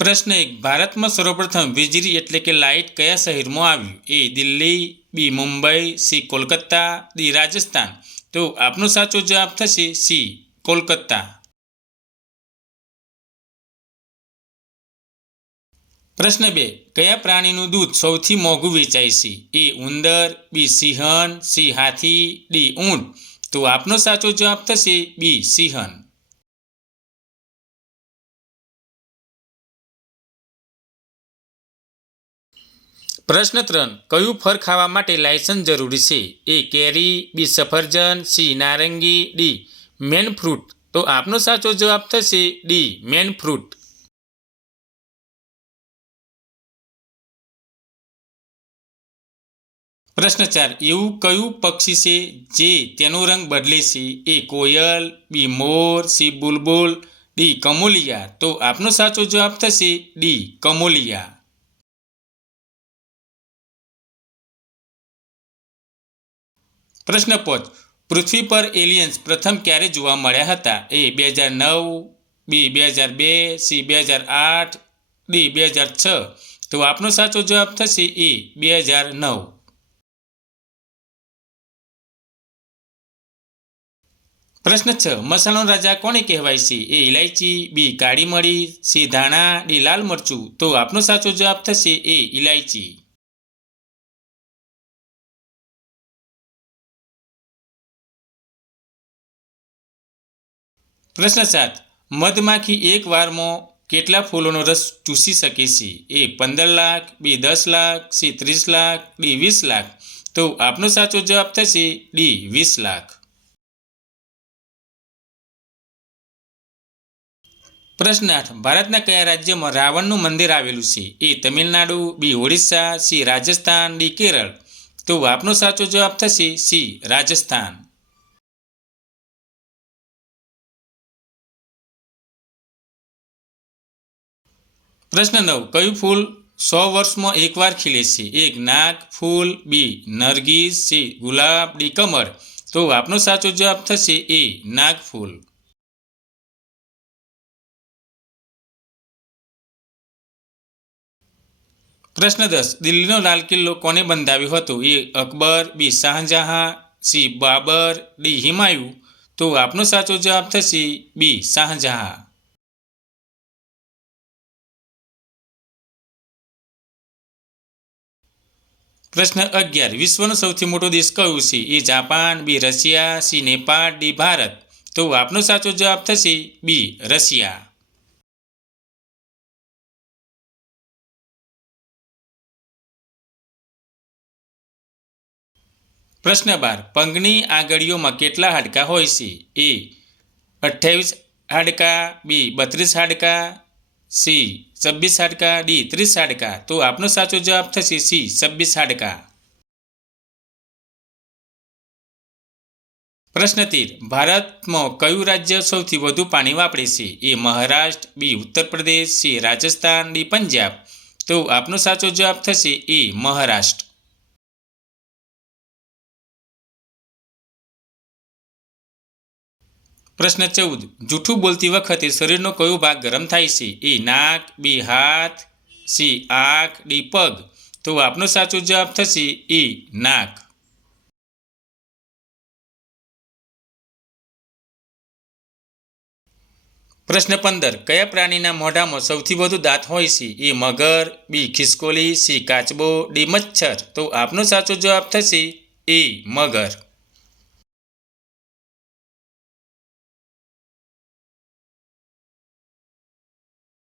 પ્રશ્ન 1. ભારતમાં સર્વપ્રથમ વીજળી એટલે કે લાઇટ કયા શહેરમાં આવ્યું? એ દિલ્હી, બી મુંબઈ, સી કોલકાતા, ડી રાજસ્થાન. તો આપનો સાચો જવાબ થશે સી કોલકાતા. પ્રશ્ન 2. કયા પ્રાણીનું દૂધ સૌથી મોંઘું વેચાય છે? એ ઉંદર, બી સિંહણ, સી હાથી, ડી ઊંટ. તો આપનો સાચો જવાબ થશે બી સિંહણ. પ્રશ્ન 3. કયું ફળ ખાવા માટે લાયસન્સ જરૂરી છે? એ કેરી, બી સફરજન, સી નારંગી, ડી મેન ફ્રૂટ. તો આપનો સાચો જવાબ થશે ડી મેન ફ્રૂટ. પ્રશ્ન 4. એવું કયું પક્ષી છે જે તેનો રંગ બદલે છે? એ કોયલ, બી મોર, સી બુલબુલ, ડી કમોલિયા. તો આપનો સાચો જવાબ થશે ડી કમોલિયા. પ્રશ્ન 5. પૃથ્વી પર એલિયન્સ પ્રથમ ક્યારે જોવા મળ્યા હતા? એ 2009, બી 2002, સી 2008, ડી 2006. તો આપનો સાચો જવાબ થશે એ 2009. પ્રશ્ન 6. મસાલાનો રાજા કોને કહેવાય છે? એ ઇલાયચી, બી કાળી મરી, સી ધાણા, ડી લાલ મરચું. તો આપનો સાચો જવાબ થશે એ ઇલાયચી. પ્રશ્ન 7. મધમાખી એક વારમાં કેટલા ફૂલોનો રસ ચૂસી શકે છે? એ 15 લાખ, બી 10 લાખ, સી 30 લાખ, ડી 20 લાખ. તો આપનો સાચો જવાબ થશે ડી 20 લાખ. પ્રશ્ન 8. ભારતના કયા રાજ્યમાં રાવણનું મંદિર આવેલું છે? એ તમિલનાડુ, બી ઓડિશા, સી રાજસ્થાન, ડી કેરળ. તો આપનો સાચો જવાબ થશે સી રાજસ્થાન. પ્રશ્ન 9. કયું ફૂલ 100 વર્ષમાં એકવાર ખીલે છે? એ નાગ ફૂલ, બી નરગીસ, સી ગુલાબ, ડી કમળ. તો આપનો સાચો જવાબ થશે એ નાગ ફૂલ. પ્રશ્ન 10. દિલ્હીનો લાલ કિલ્લો કોને બંધાવ્યો હતો? એ અકબર, બી શાહજહાં, સી બાબર, ડી હિમાયુ. તો આપનો સાચો જવાબ થશે બી શાહજહાં. પ્રશ્ન 11. વિશ્વનો સૌથી મોટો દેશ કયો છે? A Japan, B Russia, C Nepal, D Bharat. તો આપનો સાચો જવાબ થશે બી રશિયા. પ્રશ્ન 12. પગની આંગળીઓમાં કેટલા હાડકાં હોય છે? એ 28 હાડકાં, બી 32 હાડકાં, સી 26 હાડકાં, ડી 30 હાડકાં. તો આપનો સાચો જવાબ થશે સી 26 હાડકાં. પ્રશ્ન 13. ભારતમાં કયું રાજ્ય સૌથી વધુ પાણી વાપરે છે? એ મહારાષ્ટ્ર, બી ઉત્તર પ્રદેશ, સી રાજસ્થાન, ડી પંજાબ. તો આપનો સાચો જવાબ થશે એ મહારાષ્ટ્ર. પ્રશ્ન 14. જૂઠું બોલતી વખતે શરીરનો કયો ભાગ ગરમ થાય છે? એ નાક, બી હાથ, સી આંખ, ડી પગ. તો આપનો સાચો જવાબ થશે એ નાક. પ્રશ્ન 15. કયા પ્રાણીના મોઢામાં સૌથી વધુ દાંત હોય છે? એ મગર, બી ખિસકોલી, સી કાચબો, ડી મચ્છર. તો આપનો સાચો જવાબ થશે એ મગર.